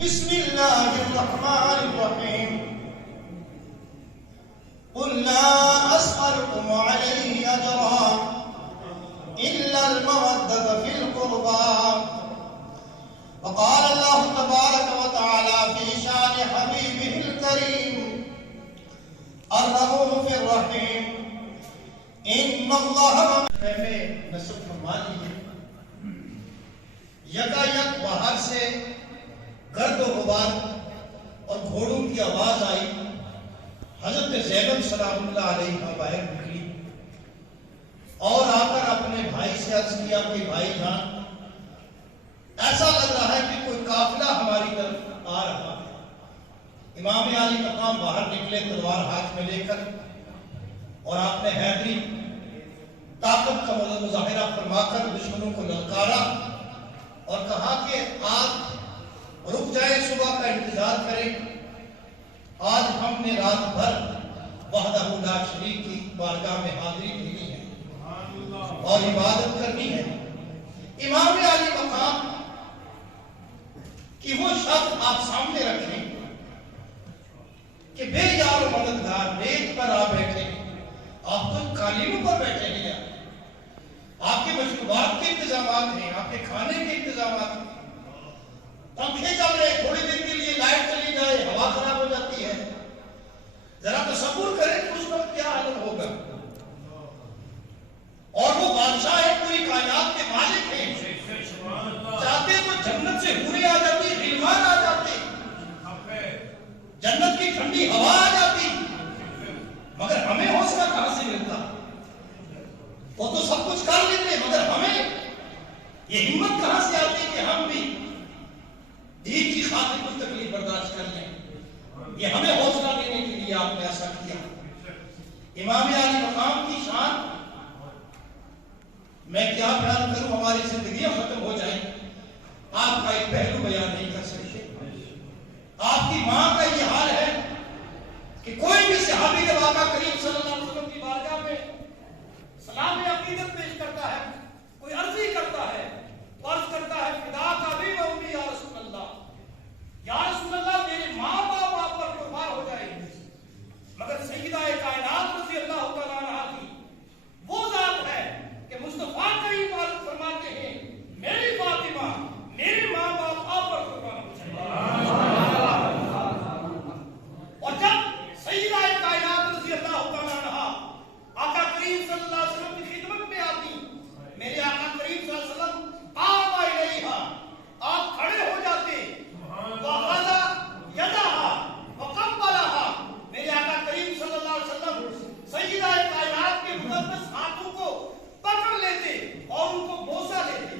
بسم الله الرحمن الرحيم قل لا أسألكم عليه أجرا إلا المودة في القربى وقال الله تبارك وتعالى في شان حبيبه الكريم الرؤوف الرحيم إن الله نصب فرما لیجیے یکا یک باہر سے گرد و غبار اور گھوڑوں کی آواز آئی. حضرت زینب سلام اللہ علیہ باہر نکلی اور آ کر اپنے بھائی سے عرض کیا کہ بھائی جان ایسا لگ رہا ہے کہ کوئی قافلہ ہماری طرف آ رہا ہے. امام علی مقام باہر نکلے تلوار ہاتھ میں لے کر اور آپ نے حیدری طاقت کا مظاہرہ فرما کر دشمنوں کو للکارا اور کہا کہ آپ رک جائیں, صبح کا انتظار کریں. آج ہم نے رات بھر وحدہ لا شریک کی بارگاہ میں حاضری دینی ہے اور عبادت کرنی ہے. امام علی مقام کی وہ شخص آپ سامنے رکھیں کہ بے یار و مددگار بیت پر آپ بیٹھے, آپ تو قالینوں پر بیٹھے ہیں, آپ کے مشروبات کے انتظامات ہیں, آپ کے کھانے کے انتظامات ہیں, پنکھے چل رہے, تھوڑی دیر کے لیے لائٹ چلی جائے ہوا خراب ہو جاتی ہے. ذرا تصور کریں کہ اس وقت کیا حالت ہوگا. اور وہ بادشاہ ہے, پوری کائنات کے مالک ہیں, چاہتے تو جنت سے حوریں آ جاتی, غلمان آ جاتے, جنت کی ٹھنڈی ہوا آ جاتی, مگر ہمیں حوصلہ کہاں سے ملتا. وہ تو سب کچھ کر لیتے مگر ہمیں یہ ہمت کہاں سے آتی کہ ہم بھی دین کی خاطر کچھ تکلیف برداشت کر لیں. یہ ہمیں حوصلہ دینے کے لیے آپ نے ایسا کیا. امام علی مقام کی شان میں کیا بیان کروں, ہماری زندگیاں ختم ہو جائیں, آپ کا ایک پہلو بیان نہیں کر سکتے. آپ کی ماں کا یہ حال ہے کہ کوئی بھی صحابی جب آقا کریم صلی اللہ علیہ وسلم کی بارگاہ میں سلام عقیدت پیش کرتا ہے, کوئی عرضی کرتا ہے, عرض کرتا ہے فداک ابی و امی یا رسول اللہ, یا رسول اللہ میرے ماں باپ آپ پر قربان ہو جائیں گے. مگر سیدہ کائنات رضی اللہ تعالیٰ عنہا کی وہ ذات ہے کہ مصطفیٰ کریم فرماتے ہیں میری فاطمہ میرے ماں باپ آپ پر قربان ہو جائیں گے. اور جب سیدہ کائنات رضی اللہ تعالیٰ عنہا آقا کریم صلی اللہ علیہ وسلم کی خدمت میں آتی, میرے آقا کریم صلی اللہ علیہ وسلم قام الیہا, آپ کھڑے ہو جاتے, وَأَخَذَ يَدَهَا وَقَبَّلَهَا, میرے آقا کریم صلی اللہ علیہ وسلم سیدہ کائنات کے مقدس ہاتھوں کو پکڑ لیتے اور ان کو بوسہ لیتے.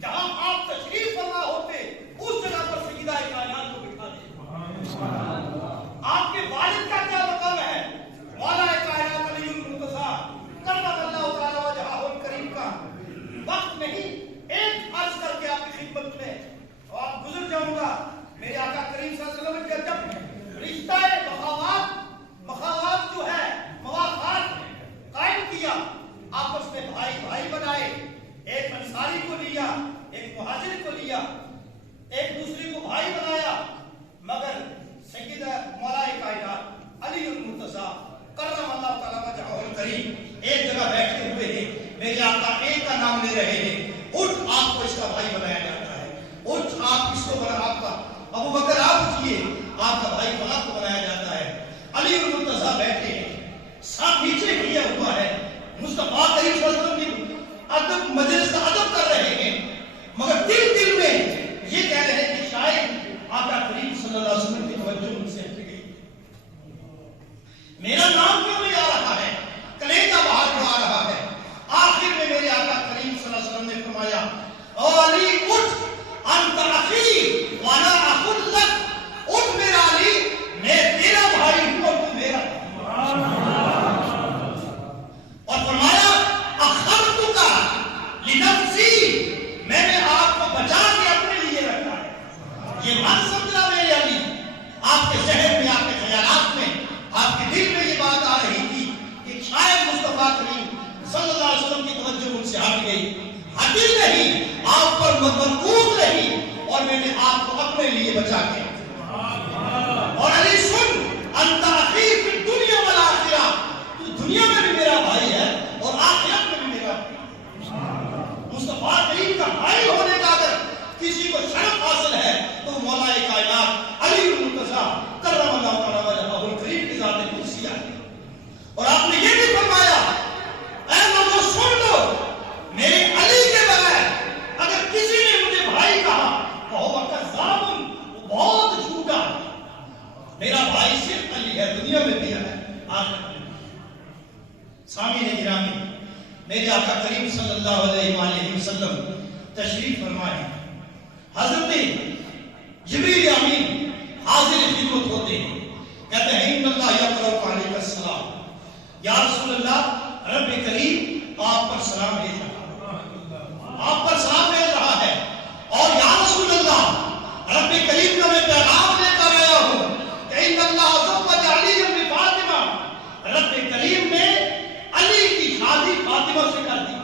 جہاں آپ تشریف فرما ہوتے اس جگہ پر سیدہ کائنات کو بٹھا دیتے. آپ کے والد کا کیا مقام ہے, مولا کائنات علی المرتضیٰ کرم اللہ تعالی وجہہ الکریم کا وقت نہیں. ایک عرض کر کے آپ کی خدمت میں اور آپ گزر جاؤں گا. میرے آقا کریم صلی اللہ علیہ وسلم کے جب رشتہ مخاوات جو ہے مواقعات قائم کیا, آپس میں بھائی بھائی بنائے, ایک انصاری کو لیا, ایک مہاجر کو لیا, ایک دوسرے کو بھائی بنایا, مگر سیدہ مولا کائنات علی المرتضیٰ کرم اللہ تعالیٰ وجہہ الکریم ایک جگہ بیٹھے ہوئے ہیں, میرے آقا ایک کا نام لے رہے ہیں, اٹھ آپ کو اس کا بھائی بنایا جاتا ہے, اٹھ آپ اس کو بنا, آپ کا ابو بکر آپ اٹھیے, آپ کا بھائی فلاں کو بنایا جاتا ہے. علی المرتضیٰ بیٹھے ہیں, ساتھ نیچے کیا ہوا ہے, مصطفیٰ کریم صلی اللہ علیہ وسلم کی ادب مجلس کا ادب کر رہے ہیں, مگر دل میں یہ کہہ رہے ہیں کہ شاید آقا کریم صلی اللہ علیہ وسلم کی توجہ ان سے ہٹ گئی, میرا نام کیوں نہیں آ رہا ہے, کلیجہ باہر کو آ رہا ہے. آخر میں میرے آقا کریم صلی اللہ علیہ وسلم نے فرمایا او علی اٹھ, انت اخی وانا اخ لک, اٹھ میرا علی, میں تیرا بھائی ہوں اور تو میرا. اور فرمایا اخرتک لنفسی, میں نے آپ کو بچا کے اپنے لیے رکھا ہے. یہ مت سمجھنا میرے علی, آپ کے ذہن میں, آپ کے خیالات میں, آپ کے دل میں یہ بات آ رہی تھی کہ شاید مصطفیٰ کریم صلی اللہ علیہ وسلم کی توجہ ان سے ہٹ گئی. ہٹی نہیں, آپ پر اور میں نے آپ کو اپنے لیے بچا کے. اور علی سن، انت اخی فی الدنیا والآخرہ، تو دنیا میں بھی میرا بھائی ہے اور آخرت میں بھی میرا بھائی. مصطفیٰ کریم کا بھائی ہونے کا اگر کسی کو شرف حاصل ہے تو مولا کائنات علی المرتضیٰ کرم اللہ تعالیٰ وجہہ الکریم کی ذات قدسیہ ہے. اور آپ نے یہ بھی فرمایا، اے لوگوں سن لو، میرے علی کے بغیر اگر کسی نے مجھے بھائی کہا وہ کذاب، وہ بہت جھوٹا. میرا بھائی صرف علی ہے، دنیا میں بھی ہے آخرت میں. سامعین گرامی، میرے آقا کریم صلی اللہ علیہ وآلہ وسلم تشریف فرمائے. حضرت جبریل امین حاضر خدمت ہوتے ہیں، کہتے ہیں ان اللہ یقرأ علیک السلام، یا رسول اللہ رب کریم آپ پر سلام بھیج رہا ہے، آپ پر سلام بھیج رہا ہے. اور یا رسول اللہ رب کریم کا میں پیغام لے کر آیا ہوں کہ ان اللہ زوج علی بن فاطمہ، رب کریم نے علی کی شادی فاطمہ سے کر دی.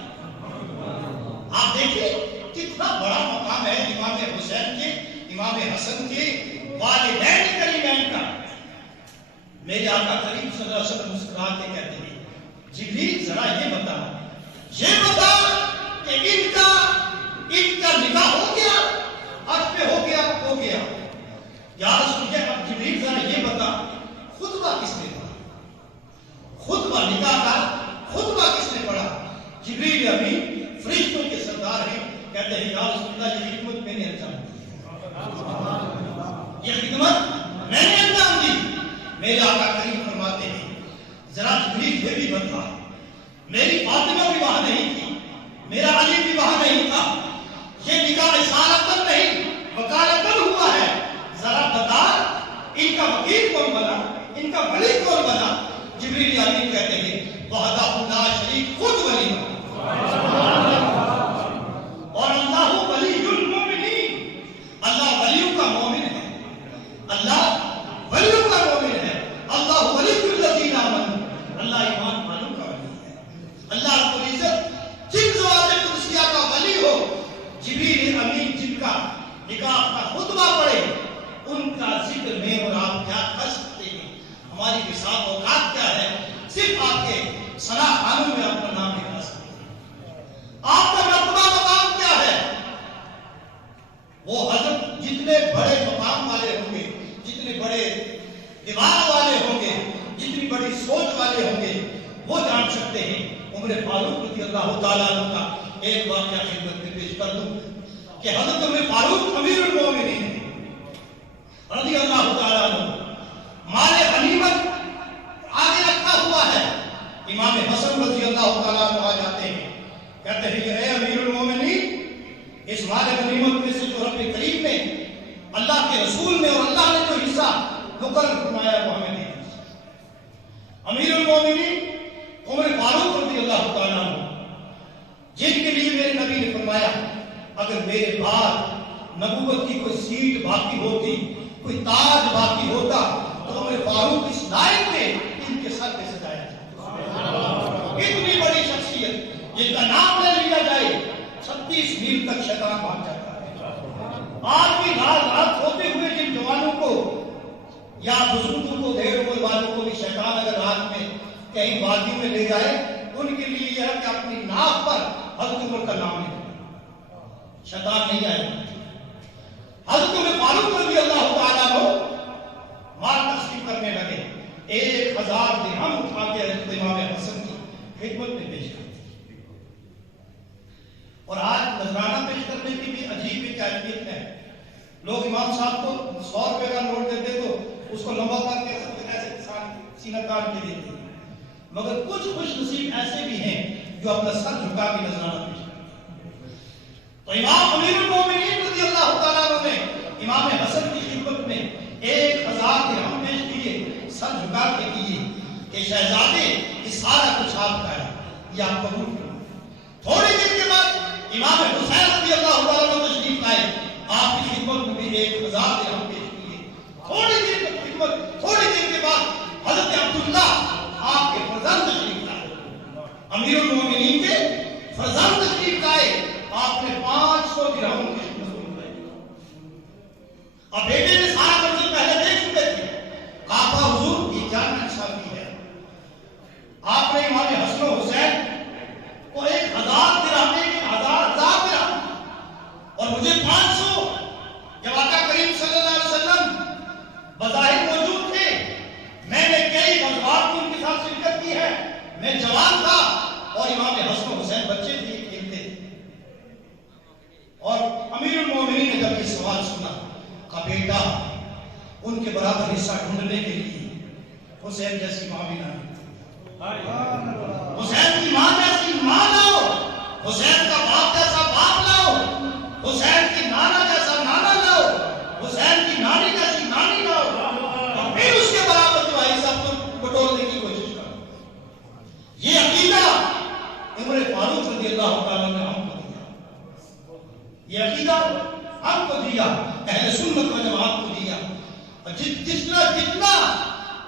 آپ دیکھیے کتنا بڑا مقام ہے امام حسین کے، امام حسن کے والدین کریمین کا. میرے آقا کریم صلی اللہ علیہ وسلم مسکرا کے کہتے ہیں، جبریل ذرا یہ بتا کہ ان کا نکاح ہو گیا، حج پہ ہو گیا. یا رسول اللہ، اب جبریل ذرا یہ بتا خطبہ کس نے پڑھا، خطبہ نکاح کا خطبہ کس نے پڑھا. جبریل امین فرشتوں کے سردار ہیں، کہتے ہیں یا رسول اللہ یہ خدمت میں نے انجام دی، یہ خدمت میں نے انجام دی. میرے آقا کریم فرماتے ہیں ذرا جبریل یہ بھی بتا، میری فاطمہ بھی وہاں نہیں تھی، میرا علی بھی وہاں نہیں تھا، یہ نکاح اشارتاً نہیں وکالتاً ہوا ہے. ذرا بتا ان کا وکیل کون بنا، ان کا ولی کون بنا. جبریل امین کہتے ہیں وحدہ لا شریک، خود ولی اور اللہ ولی المؤمنین، اللہ ولیوں کا مومن ہے، اللہ ولیوں کا مومن ہے. اللہ ولی الذین آمنوا، اللہ ایمان والوں کا ولی ہے. اللہ رب العزت جن ذوات قدسیہ کا ولی ہو، جبریل امین جن کا نکاح کا خطبہ پڑھے، ان کا ذکر میں اور آپ کیا کر سکتے ہیں. ہماری بساط اوقات کیا ہے، صرف آپ کے ثنا خانوں میں آپ کا نام لکھا سکتے ہیں. آپ کا مرتبہ مقام کیا ہے. وہ حضرت جتنے بڑے مقام والے ہوں گے، جتنے بڑے دماغ والے ہوں گے، جتنی بڑی سوچ والے ہوں گے، وہ جان سکتے ہیں. عمر فاروق رضی اللہ تعالیٰ عنہ کا ایک واقعہ خدمت میں پیش کر دوں کہ حضرت عمر فاروق امیر المومنین رضی اللہ تعالیٰ عنہ مال غنیمت آگے رکھا ہوا ہے. امام حسن رضی اللہ تعالیٰ عنہ آ جاتے ہیں، کہتے ہیں کہ اے امیر المومنین، اس مال غنیمت میں سے جو رب کریم نے، اللہ کے رسول نے اور اللہ نے جو حصہ مقرر فرمایا وہ ہمیں دے دیجیے. امیر المومنین عمر فاروق رضی اللہ تعالیٰ عنہ، جن کے لیے میرے نبی نے فرمایا اگر میرے بعد نبوت کی کوئی سیٹ باقی ہوتی، کوئی تاج باقی ہوتا تو عمر فاروق اس لائق میں ان کے سر پہ سجایا جاتا. اتنی بڑی شخصیت جن کا نام لے لیا جائے 36 میل تک شیطان بھاگ جاتا ہے. آج بھی رات سوتے ہوئے جن جوانوں کو یا بزرگوں کو، دیر ہوئے والوں کو بھی شیطان اگر رات میں کہیں وادی میں لے جائے، ان کے لیے یہ ہے کہ اپنی ناک پر حضرت عمر کا نام لے، شیطان نہیں آئے. حضرت عمر فاروق رضی اللہ تعالیٰ عنہ مال تقسیم کرنے لگے. 1000 درہم اٹھا کے حضرت امام حسن کی خدمت میں پیش کرتے. اور آج نذرانہ پیش کرنے کی بھی عجیب ایک کیفیت ہے. لوگ امام صاحب کو 100 روپے کا نوٹ دیتے تو اس کو لمبا کر کے ایسے سینہ کاٹ کے دیتے ہیں. مگر کچھ خوش نصیب ایسے بھی ہیں جو اپنا سر جھکا کے نذرانہ پیش کرتے ہیں. تو امام امیر المومنین رضی اللہ تعالیٰ عنہ نے امام حسن کی خدمت میں 1000 درہم پیش کیے، سر جھکا کے کیے کہ شہزادے یہ سارا کچھ آپ کا ہے، یہ آپ قبول کرو. تھوڑی دیر کے بعد امام حسین رضی اللہ تعالیٰ عنہ تشریف لائے، آپ کی خدمت میں بھی 1000 درہم پیش کیے. تھوڑی دیر کی خدمت، تھوڑی دیر کے بعد حضرت عبداللہ آپ کے فرزند تشریف لائے، امیر المومنین کے فرزند تشریف لائے. آپ نے 500 درہم کی خدمت میں اب بیٹے نے سارا منظر پہلے دیکھ چکے تھے. کہا حضور یہ کیا ناانصافی ہے؟ آپ نے امام حسن و حسین کو 1000 درہم میں 1000 درہم اور مجھے 500. جب آقا کریم صلی اللہ علیہ وسلم بظاہر موجود تھے، میں نے کئی غزوات میں ان کے ساتھ شرکت کی ہے، میں جوان تھا اور امام حسن و حسین بچے تھے، کھیلتے تھے. اور امیر المومنین نے جب یہ سوال سنا، کہا بیٹا ان کے برابر حصہ ڈھونڈنے کے لیے حسین جیسی ماں بھی نہ حسین کی ماں جیسی ماں لاؤ، حسین کا باپ جیسا باپ لاؤ، حسین کی نانا جیسا نانا لاؤ، حسین کی نانی جیسی نانی لاؤ، اور پھر اس کے برابر جو ہے سب کو بٹورنے کی کوشش کرو. یہ عقیدہ عمر فاروق رضی اللہ تعالیٰ نے ہم کو دیا، یہ عقیدہ ہم کو دیا، اہل سنت و جماعت کو دیا. اور جتنا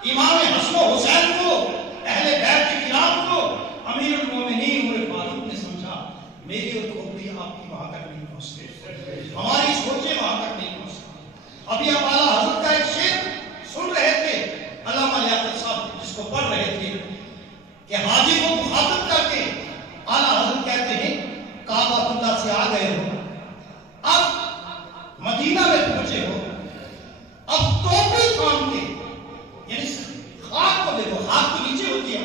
امام حسن و حسین کو، اہل بیت کرام کو امیر المومنین عمر فاروق نے سمجھا، میری اور کھوپڑی آپ کی وہاں تک نہیں پہنچتے، ہماری سوچیں وہاں تک نہیں پہنچتی. ابھی آپ اعلیٰ حضرت کا ایک شعر سن رہے تھے، علامہ لیاقت صاحب جس کو پڑھ رہے تھے، کہ حاجی کو مخاطب کر کے اعلیٰ حضرت کہتے ہیں کعبہ اللہ سے آ گئے ہو، اب مدینہ میں پہنچے ہو، اب ٹوپی تھام کے، یعنی خاک کو دیکھو، خاک تو نیچے ہوتی ہے،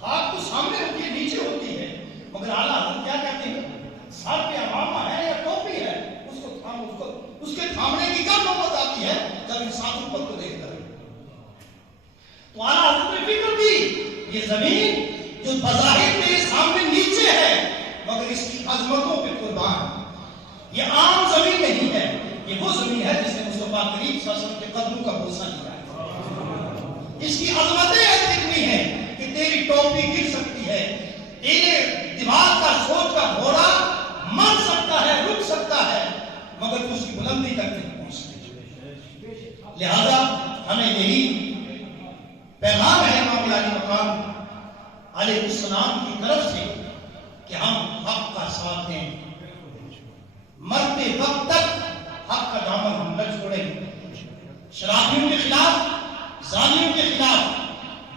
خاک تو سامنے ہوتی ہے، نیچے ہوتی ہے، مگر اعلیٰ حضرت کیا کہتے ہیں، سر پہ امامہ ہے یا ٹوپی ہے، اس کو تھام، اس کے تھامنے کی کیا نوبت آتی ہے جب انسان اوپر کو دیکھتا ہے. تو اعلیٰ حضرت نے فکر کی، یہ زمین جو بظاہر میرے سامنے نیچے ہے مگر اس کی عظمتوں پہ قربان، یہ عام زمین نہیں ہے، یہ وہ زمین ہے جس نے مصطفیٰ کریم صلی اللہ علیہ وسلم کے قدموں کا بوسہ لیا ہے. اس کی عظمتیں اتنی ہیں کہ تیری ٹوپی گر سکتی ہے، تیرے دماغ کا سوچ کا گھوڑا مر سکتا ہے، رک سکتا ہے، مگر تو اس کی بلندی تک نہیں پہنچ سکتی. لہذا ہمیں یہی پیغام ہے امام علی مقام علیہ السلام کی طرف سے کہ ہم حق کا ساتھ دیں، مرتے وقت تک حق کا دامن ہم نہ چھوڑیں. شرابیوں کے خلاف، زانیوں کے خلاف،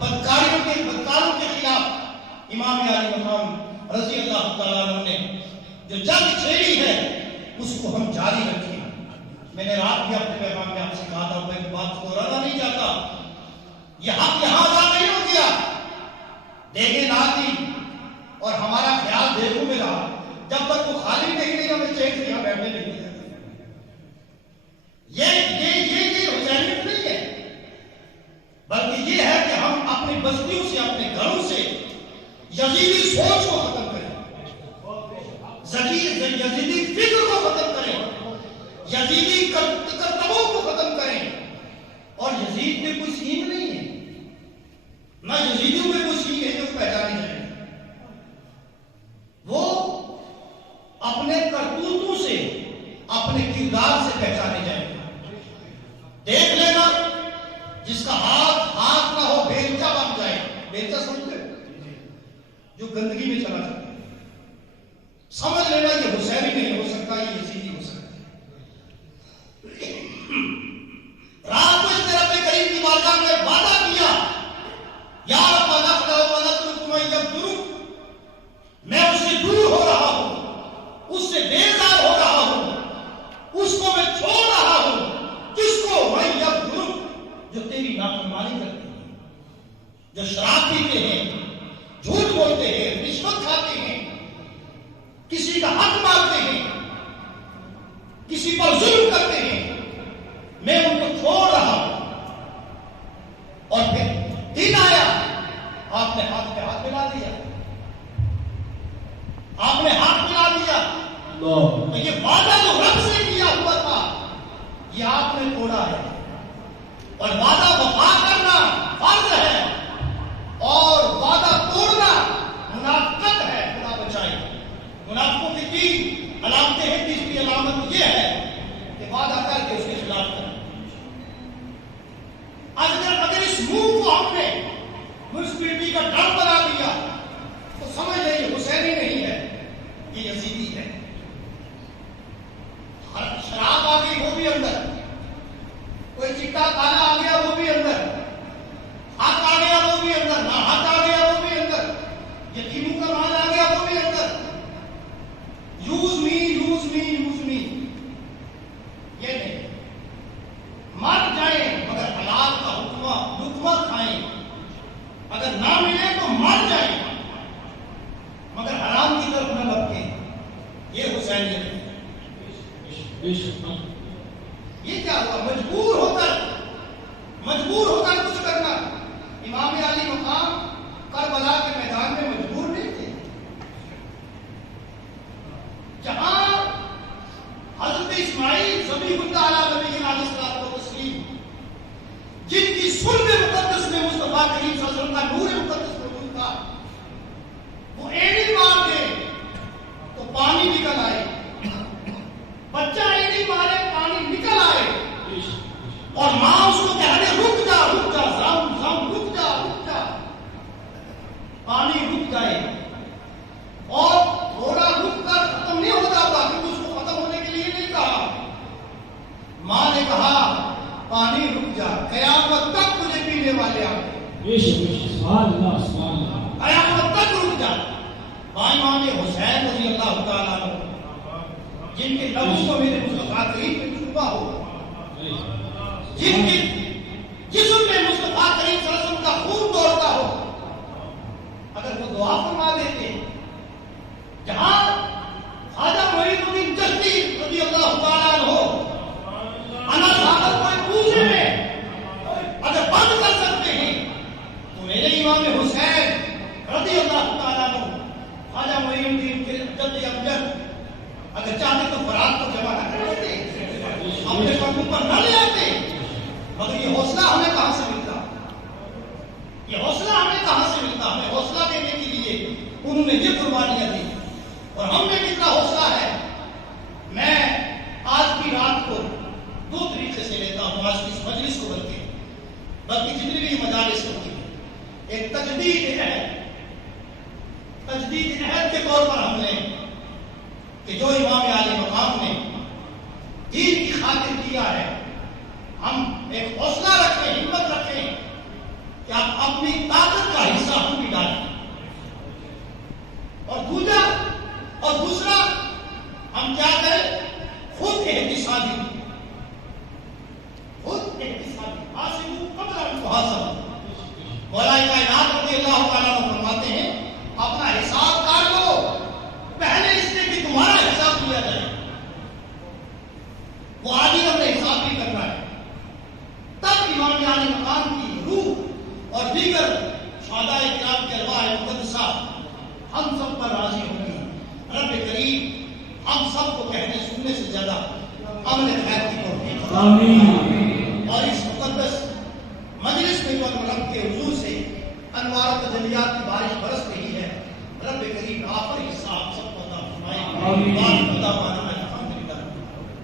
بدکاروں کے خلاف امام علی مقام رضی اللہ تعالیٰ عنہ نے جو جنگ چھیڑی ہے اس کو ہم جاری رکھیں. میں نے رات بھی اپنے پیغام میں آپ سے کہا تھا، میں بات کو دوہرانا نہیں چاہتا، یہ حق یہاں ادا نہیں ہو گیا، دیکھیں نہ دی اور ہمارا خیال دیکھوں میں رہا، جب تک وہ خالی دیکھنے کا میں چین سے یہاں بیٹھنے نہیں دیا. یہ حسینیت نہیں ہے، بلکہ یہ ہے کہ ہم اپنی بستیوں سے، اپنے گھروں سے یزیدی سوچ کو ختم کریں، یزیدی فکر کو ختم کریں، یزیدی کرتبوں کو ختم کریں. اور یزید میں کوئی سین نہیں ہے، نہ یزیدیوں میں کوئی سین ہے جو پہچانے جائے. وہ اپنے کرتوتوں سے، اپنے کردار سے پہچانے جائیں. دیکھ لینا جس کا ہاتھ نہ ہو بیلچا بن جائے. بیلچا سمجھتے جو گندگی میں چلا جاتا ہے، سمجھ لینا یہ حسینی نہیں ہو سکتا، یہ یزیدی ہو سکتا ہے. رات کو اس نے رب کریم کی بارگاہ میں وعدہ کیا، یا رب میں اس سے دور ہو رہا ہوں، اس سے بیزار ہو رہا ہوں، اس کو میں چھوڑ رہا ہوں، کس کو؟ میں جو تیری نافرمانی کرتے ہیں، جو شراب پیتے ہیں، جھوٹ بولتے ہیں، رشوت کھاتے ہیں، کسی کا حق مانگتے ہیں، کسی پر ظلم کرتے ہیں، میں ان کو چھوڑ رہا ہوں. اور پھر دن آیا، آپ نے ہاتھ پہ ہاتھ ملا دیا، آپ نے ہاتھ ملا دیا. تو یہ وعدہ جو رب سے کیا ہوا تھا یہ آپ نے توڑا ہے، اور وعدہ وفا کرنا فرض ہے، اور وعدہ توڑنا منافقت ہے. خدا بچائے. منافقوں کی تین علامتیں ہیں، تیسری علامت یہ ہے کہ وعدہ کر کے اس کے خلاف کرنا. اگر اس منہ کو ہم نے منسپلٹی کا ڈر بنا دیا تو سمجھ لیں یہ حسینی نہیں ہے، یہ یزیدی ہے. شراب آ گئی وہ بھی اندر، کا کالا آ گیا وہ بھی اندر، ہاتھ آ گیا وہ بھی اندر، نہ ہاتھ آ گیا وہ بھی اندر، یتیموں کا مال آ گیا وہ بھی اندر. Use me use me use me, یہ نہیں. مر جائیں مگر حلال کا لقمہ کھائیں، اگر نہ ملے تو مر جائیں مگر حرام کی طرف نہ لپکیں. یہ حسینیت ہے. یہ کیا ہوا؟ مجبور ہو کر کچھ کرنا. امام علی مقام کربلا کے میدان میں مجبور نہیں تھے. جہاں حضرت اسماعیل ذبیح اللہ علیہ نبی علیہ الصلوۃ والتسلیم، جن کی صلب مقدس میں مصطفیٰ کریم صلی اللہ علیہ وسلم کا نور مقدس موجود تھا، وہ ایڑی مار دے تو پانی نکل آئے، بچہ ایڑی مارے پانی نکل آئے، اور ماں اس کو کہہ دے رک جا زم زم رک جا، پانی رک جائے. اور تھوڑا رک کر ختم نہیں ہو جاتا، کیونکہ اس کو ختم ہونے کے لیے نہیں کہا. ماں نے کہا پانی رک جا، قیامت تک تجھے پینے والے آ گئے، قیامت تک رک جا. امام حسین رضی اللہ تعالیٰ عنہ، جن کے لفظ کو میرے مصطفیٰ کریم میں چھپا ہو، جن کے جسم میں مصطفیٰ کریم صلی اللہ علیہ وسلم کا خون دوڑتا ہو، اگر وہ دعا فرما دیتے، جہاں خواجہ معین الدین چشتی رضی اللہ تعالیٰ عنہ انا صاحب کو پوچھے میں اگر بند کر سکتے ہیں تو میرے امام حسین رضی اللہ تعالیٰ عنہ خواجہ معین الدین کے جد امجد اگر چاہتے تو فرات کو جمع نہ کر لیتے، اپنے قدم پر نہ لے آتے. مگر یہ حوصلہ ہمیں کہاں سے ملتا؟ ہمیں حوصلہ دینے کے لیے انہوں نے یہ قربانیاں دی، اور ہم میں کتنا حوصلہ ہے. میں آج کی رات کو دو طریقے سے لیتا ہوں، آج کی اس مجلس کو بلکہ جتنی بھی مجالس ہوتی ہیں. ایک تجدید عہد کے طور پر ہم نے کہ جو امام علی مقام نے دین کی خاطر کیا ہے، ہم ایک حوصلہ رکھیں، ہمت رکھیں کہ آپ اپنی طاقت کا حصہ ہم بھی ڈالیں. اور دوسرا ہم کیا کریں؟ خود احتسابی حاسبوا قبل ان تحاسبوا. مولا کائنات رضی اللہ تعالیٰ عنہ فرماتے ہیں اپنا حساب کر لو پہلے اس لیے کہ تمہارا حساب لیا جائے. وہ آدمی اپنے حساب بھی کرنا ہے، تب امام علی مقام کی روح اور دیگر شہداء کرام کے ارواح مقدسہ ہم سب پر راضی ہوں گی. رب کریم ہم سب کو کہنے سننے سے زیادہ عمل خیر کی توفیق آمین. اور اس مقدس مجلس میں جو رب کے حضور سے انوار و تجلیات کی بارش برس رہی ہے، رب کریم آخر حساب سب کو عطا فرمائے.